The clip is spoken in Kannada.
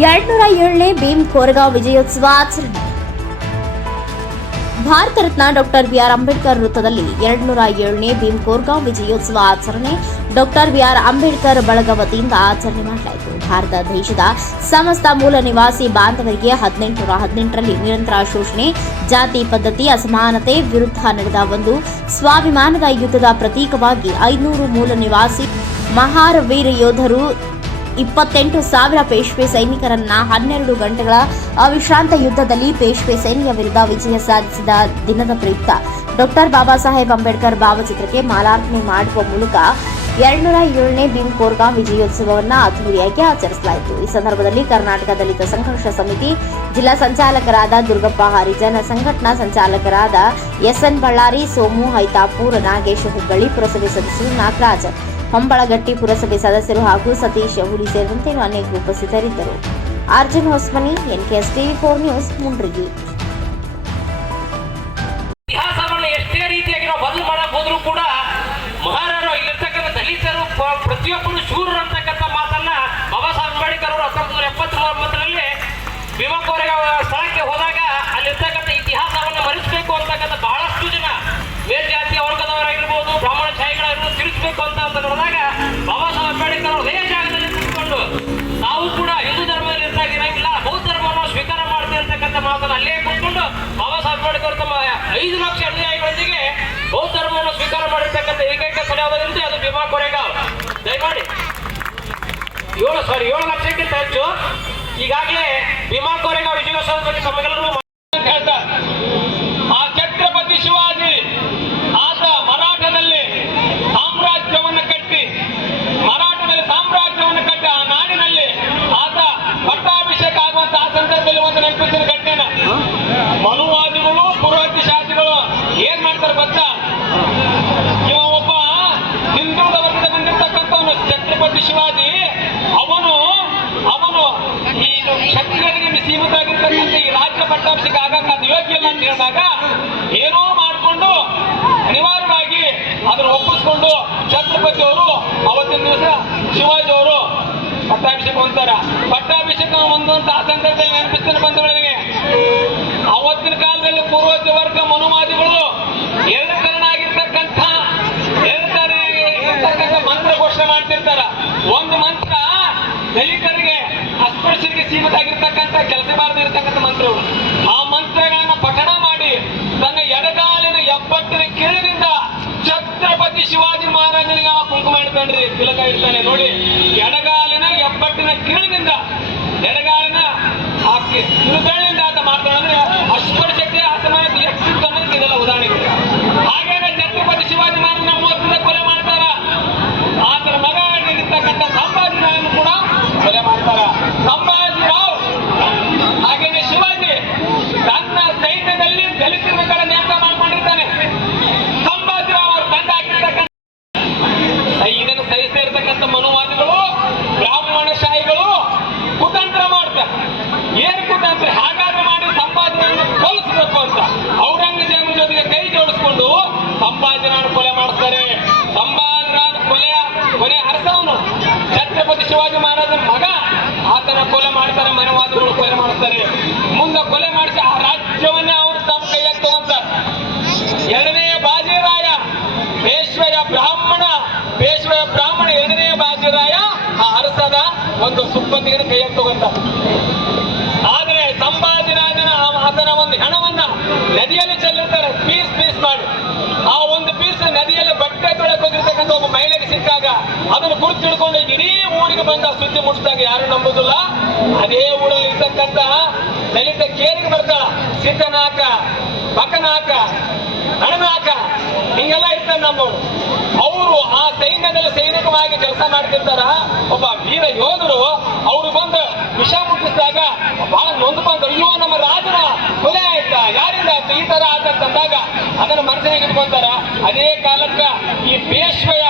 207ನೇ ಭೀಮ್ ಕೋರೆಗಾಂವ್ ವಿಜಯೋತ್ಸವ ಆಚರಣೆ. ಭಾರತ ರತ್ನ ಡಾಕ್ಟರ್ ಬಿಆರ್ ಅಂಬೇಡ್ಕರ್ ವೃತ್ತದಲ್ಲಿ 207ನೇ ಭೀಮ್ ಕೋರೆಗಾಂವ್ ವಿಜಯೋತ್ಸವ ಆಚರಣೆ ಡಾಕ್ಟರ್ ಬಿಆರ್ ಅಂಬೇಡ್ಕರ್ ಬಳಗ ವತಿಯಿಂದ ಆಚರಣೆ ಮಾಡಲಾಯಿತು. ಭಾರತ ದೇಶದ ಸಮಸ್ತ ಮೂಲ ನಿವಾಸಿ ಬಾಂಧವರಿಗೆ 1818ರಲ್ಲಿ ನಿರಂತರ ಶೋಷಣೆ, ಜಾತಿ ಪದ್ಧತಿ, ಅಸಮಾನತೆ ವಿರುದ್ಧ ನಡೆದ ಒಂದು ಸ್ವಾಭಿಮಾನದ ಯುದ್ಧದ ಪ್ರತೀಕವಾಗಿ 500 ಮೂಲ ನಿವಾಸಿ ಮಹಾರ್ ವೀರ ಯೋಧರು 28,000 ಪೇಶ್ವೆ ಸೈನಿಕರನ್ನ 12 ಗಂಟೆಗಳ ಅವಿಶ್ರಾಂತ ಯುದ್ಧದಲ್ಲಿ ಪೇಶ್ವೆ ಸೇನೆಯ ವಿರುದ್ಧ ವಿಜಯ ಸಾಧಿಸಿದ ದಿನದ ಪ್ರಯುಕ್ತ ಡಾಕ್ಟರ್ ಬಾಬಾ ಸಾಹೇಬ್ ಅಂಬೇಡ್ಕರ್ ಭಾವಚಿತ್ರಕ್ಕೆ ಮಾಲಾರ್ಪಣೆ ಮಾಡುವ ಮೂಲಕ 207ನೇ ಭೀಮ್ ಕೋರೆಗಾಂವ್ ವಿಜಯೋತ್ಸವವನ್ನು ಅದ್ದೂರಿಯಾಗಿ ಆಚರಿಸಲಾಯಿತು. ಈ ಸಂದರ್ಭದಲ್ಲಿ ಕರ್ನಾಟಕ ದಲಿತ ಸಂಘರ್ಷ ಸಮಿತಿ ಜಿಲ್ಲಾ ಸಂಚಾಲಕರಾದ ದುರ್ಗಪ್ಪ, ಹರಿಜನ ಸಂಘಟನಾ ಸಂಚಾಲಕರಾದ ಎಸ್ಎನ್ ಬಳ್ಳಾರಿ, ಸೋಮು ಹೈತಾಪುರ್, ನಾಗೇಶ್ ಹುಬ್ಬಳ್ಳಿ, ಪುರಸಭೆ ಸದಸ್ಯರು ನಾಗರಾಜ್ ಹೊಂಬಳಗಟ್ಟಿ, ಪುರಸಭೆ ಸದಸ್ಯರು ಹಾಗೂ ಸತೀಶ್ ಹುಲಿ ಸೇರಿದಂತೆ ಅನೇಕರು ಉಪಸ್ಥಿತರಿದ್ದರು. Arjun Hosmani, NKS TV4 news, Mundrigi. ಇತಿಹಾಸವನ್ನು ಎಷ್ಟೇ ರೀತಿಯಾಗಿ ನಾವು ಬದಲು ಮಾಡಕ್ ಹೋದ್ರು ಕೂಡ ಮಹಾರಾಜರು ಇಲ್ಲಿರ್ತಕ್ಕಂಥ ದಲಿತರು ಪ್ರತಿಯೊಬ್ಬರು ಶೂರರು ಅಂತಕ್ಕಂಥ ಮಾತನ್ನ ಬಾಬಾ ಸಾಹೇಬ್ ಅಂಬೇಡ್ಕರ್ ಅವರು 1979ರಲ್ಲಿ ಭೀಮ್ ಕೋರೆಗಾಂವ್ ಸ್ಥಳಕ್ಕೆ ಹೋದಾಗ ಅಲ್ಲಿರ್ತಕ್ಕಂಥ ಇತಿಹಾಸವನ್ನು ಮರೆಸಬೇಕು ಅಂತಕ್ಕಂಥ ಬಹಳಷ್ಟು ಜನ ಮೇಲ್ಜಾತಿಯ ವರ್ಗದವರಾಗಿರ್ಬೋದು, ಬ್ರಾಹ್ಮಣ ಛಾಯಿಗಳಾಗಿರ್ಬೋದು ತಿಳಿಸಬೇಕು ಅಂತ ನೋಡಿದಾಗ ಬಾಬಾ ಸಾಹೇಬ್ ಅಂಬೇಡ್ಕರ್ ಅವರು ಅದೇ ಜಾಗದಲ್ಲಿ ಕೂತ್ಕೊಂಡು ನಾವು ಕೂಡ ಹಿಂದೂ ಧರ್ಮದಲ್ಲಿ ಇರಂಗಿಲ್ಲ, ಬೌದ್ಧ ಧರ್ಮವನ್ನು ಸ್ವೀಕಾರ ಮಾಡ್ತೀವಿ ಅಂತಕ್ಕಂಥ ಮಾತನ್ನು ಅಲ್ಲೇ ಕೂತ್ಕೊಂಡು ಬಾಬಾ ಸಾಹೇಬ್ ಅಂಬೇಡ್ಕರ್ ತಮ್ಮ 5 ಲಕ್ಷ ಅನುಯಾಯಿಗಳೊಂದಿಗೆ ಬೌದ್ಧ ಧರ್ಮವನ್ನು ಸ್ವೀಕಾರ ಮಾಡಿರ್ತಕ್ಕಂಥ ಏಕೈಕ ಸ್ಥಳ ಯಾವುದಂದ್ರೆ ಅದು ಭೀಮ್ ಕೋರೆಗಾಂವ್. ದಯಮಾಡಿ 7 ಲಕ್ಷಕ್ಕಿಂತ ಹೆಚ್ಚು ಈಗಾಗಲೇ ಭೀಮ್ ಕೋರೆಗಾಂವ್ ವಿಜಯೋತ್ಸವದ ಬಗ್ಗೆ ತಮಗೆಲ್ಲರೂ ಹೇಳ್ತಾ ಆ ಛತ್ರಪತಿ ಶಿವಾಜಿ ಆತ ಮರಾಠದಲ್ಲಿ ಸಾಮ್ರಾಜ್ಯವನ್ನು ಕಟ್ಟಿ ಆ ನಾಡಿನಲ್ಲಿ ಆತ ಪಟ್ಟಾಭಿಷೇಕ ಆಗುವಂತ ಆ ಸಂದರ್ಭದಲ್ಲಿ ಒಂದು ನೆನಪಿಸಿದ ಘಟನೆನ ಮನುವಾದಿಗಳು, ಪುರೋಹಿತ ಶಾಸ್ತ್ರಿಗಳು ಏನ್ ಮಾಡ್ತಾರೆ ಗೊತ್ತಾ, ಇವ ಒಬ್ಬ ಹಿಂದೂ ವರ್ಗದ ಬಂದಿರ್ತಕ್ಕಂಥವನು ಛತ್ರಪತಿ ಶಿವಾಜಿ, ಅವನು ಈ ಕ್ಷತ್ರಿಯರಿಗೆ ಸೀಮಿತವಾಗಿರ್ತಕ್ಕಂಥ ಈ ರಾಜ್ಯ ಪಟ್ಟಾಭಿಷೇಕ ಆಗಕ್ಕೆ ಅದು ಯೋಗ್ಯ ಇಲ್ಲ ಅಂತ ಹೇಳಿದಾಗ ಏನೋ ಮಾಡಿಕೊಂಡು ಅನಿವಾರ್ಯವಾಗಿ ಅದನ್ನು ಒಪ್ಪಿಸ್ಕೊಂಡು ಛತ್ರಪತಿ ಅವರು ಅವತ್ತಿನ ದಿವಸ ಶಿವಾಜಿ ಅವರು ಪಟ್ಟಾಭಿಷೇಕ ಹೊಂತಾರ. ಪಟ್ಟಾಭಿಷೇಕ ಹೊಂದುವಂತ ಆ ಸಂದರ್ಭದಲ್ಲಿ ನೆನಪಿಸ್ತಾನೆ ಬಂಧುಗಳಿಗೆ, ಅವತ್ತಿನ ಕಾಲದಲ್ಲಿ ಪೂರ್ವಜ ವರ್ಗ ಮನುವಾದಿಗಳು ಎರಡು ತರನಾಗಿರ್ತಕ್ಕಂಥ ಮಂತ್ರ ಘೋಷಣೆ ಮಾಡ್ತಿರ್ತಾರ. ಒಂದು ಮಂತ್ರ ದಲಿತರಿಗೆ ಅಸ್ಪೃಶ್ಯರಿಗೆ ಸೀಮಿತ ಆಗಿರ್ತಕ್ಕಂಥ ಕೆಲಸ ಮಾಡದಿರ್ತಕ್ಕಂಥ ಮಂತ್ರಗಳು. ಆ ಮಂತ್ರಗಳನ್ನ ಪಠಣ ಮಾಡಿ ತನ್ನ ಎಡಗಾಲಿನ ಎಬ್ಬಟ್ಟಿನ ಕಿರಣದಿಂದ ಛತ್ರಪತಿ ಶಿವಾಜಿ ಮಹಾರಾಜನಿಗೆ ಆ ಕುಂಕುಮ ಇಡ್ತಾನ್ರಿ, ತಿಲಕ ಇಡ್ತಾನೆ ನೋಡಿ. ಎಡಗಾಲಿನ ಎಬ್ಬಟ್ಟಿನ ಕಿರಣದಿಂದ ಎಡಗಾಲಿನ ಆ ಕಿರುಬೆರಳಿಂದ ಆತ ಮಾಡ್ತಾನೆ ಅಂದ್ರೆ ಅಸ್ಪೃಶ್ಯತೆ ಅಸಮಾನತೆ ಎಷ್ಟು ಅನ್ನೋದಕ್ಕೆ ಇದೆಲ್ಲ ಉದಾಹರಣೆಗಳು. ಹಾಗೇನೆ ಛತ್ರಪತಿ ಶಿವಾಜಿ ಮಹಾರಾಜನ 30 ಕೊಲೆ ಮಾಡ್ತಾರ. ಆತನ ಮಗ ಇರ್ತಕ್ಕಂಥ ಸಂಭಾಜಿರಾವ್ ಕೂಡ ಕೊಲೆ ಮಾಡ್ತಾರ. ಸಂಭಾಜಿರಾವ್ ಹಾಗೇನೆ ಶಿವಾಜಿ ತನ್ನ ಸೈನ್ಯದಲ್ಲಿ ದಲಿತರ ಕಡೆ ನೇಮಕ ಮಾಡ್ಕೊಂಡಿರ್ತಾನೆ. ಸಂಭಾಜಿರಾವ್ ಅವರು ತಂಡ ಹಾಕಿರ್ತಕ್ಕಂಥ ಇದನ್ನು ಸಹಿಸ್ತಾ ಇರ್ತಕ್ಕಂಥ ಮನುವಾದಿಗಳು, ಬ್ರಾಹ್ಮಣ ಶಾಹಿಗಳು ಕುತಂತ್ರ ಮಾಡ್ತಾರೆ. ಏನು ಕುತಂತ್ರ? ಹಾಗಾದ್ರೆ ಮಾಡಿ ಸಂಭಾಜಿರಾವ್ ಕೊಲಿಸಬೇಕು ಅಂತ ಔರಂಗಜೇಬನ ಜೊತೆಗೆ ಕೈ ಜೋಡಿಸ್ಕೊಂಡು ಸಂಭಾಜಿರಾವ್ ಕೊಲೆ ಮಾಡಿಸ್ತಾರೆ. ಸಂಭಾಜಿರಾವ್ ಕೊನೆ ಅರಸವನು ಛತ್ರಪತಿ ಶಿವಾಜಿ ಮಹಾರಾಜನ ಮಗ, ಆತನ ಕೊಲೆ ಮಾಡ್ತಾರೆ. ಮನುವಾದಿಗಳು ಕೊಲೆ ಮಾಡಿಸ್ತಾರೆ. ಮುಂದೆ ಕೊಲೆ ಮಾಡಿಸಿ ಆ ರಾಜ್ಯವನ್ನೇ ಅವರು ತಮ್ಮ ಕೈಯಾಗ ತಗೊಂತಾರೆ. 2ನೇ ಬಾಜಿರಾಯ ಪೇಶ್ವೆಯ ಬ್ರಾಹ್ಮಣ 2ನೇ ಬಾಜಿರಾಯ ಆ ಅರಸದ ಒಂದು ಸುಪ್ಪತ್ತಿಗೆ ಕೈಯಾಗ ತಗೊಂತಾರೆ. ಆದ್ರೆ ಸಂಭಾಜಿರಾಜನ ಅದನ್ನ ಒಂದು ಹೆಣವನ್ನ ನದಿಯಲ್ಲಿ ಚೆಲ್ಲಿರ್ತಾರೆ, ಪೀಸ್ ಮಾಡಿ. ಆ ಒಂದು ಪೀಸ್ ನದಿಯಲ್ಲಿ ಬಟ್ಟೆ ತೊಳಕ್ ಹೋಗಿರ್ತಕ್ಕಂಥ ಒಬ್ಬ ಮಹಿಳೆಗೆ ಸಿಕ್ಕಾಗ ಅದನ್ನು ಗುರುತು ತಿಳ್ಕೊಂಡು ಇಡೀ ಊರಿಗೆ ಬಂದ ಸುದ್ದಿ ಮುಟ್ಟಿಸಿದಾಗ ಯಾರು ನಂಬುದಿಲ್ಲ. ಅದೇ ಊರಲ್ಲಿ ಇರ್ತಕ್ಕಂಥ ದಲಿತ ಕೇರಿಗೆ ಬರ್ತಾಳ, ಸಿದ್ದನಾಕ, ಬಕನಾಕ, ಹಣನಾಕ, ಹಿಂಗೆಲ್ಲ ಇರ್ತಾರೆ ನಮ್ಮವರು. ಅವರು ಆ ಸೈನ್ಯದಲ್ಲಿ ಸೈನಿಕವಾಗಿ ಕೆಲಸ ಮಾಡ್ತಿರ್ತಾರ. ಒಬ್ಬ ವೀರ ಯೋಧರು ಅವರು ಬಂದು ವಿಷ ಮುಟ್ಟಿಸಿದಾಗ ಬಹಳ ನೊಂದು ಬಂದು, ಅಯ್ಯೋ ನಮ್ಮ ರಾಜನ ಕೊಲೆ ಆಯ್ತಾ, ಯಾರಿಂದ ಆಯ್ತು, ಈ ತರ ಆತಂದಾಗ ಅದನ್ನು ಮನಸ್ಸಿನಾಗ ಇಟ್ಕೊಂತಾರ. ಅದೇ ಕಾಲಕ್ಕ ಈ ಪೇಶ್ವೆಯ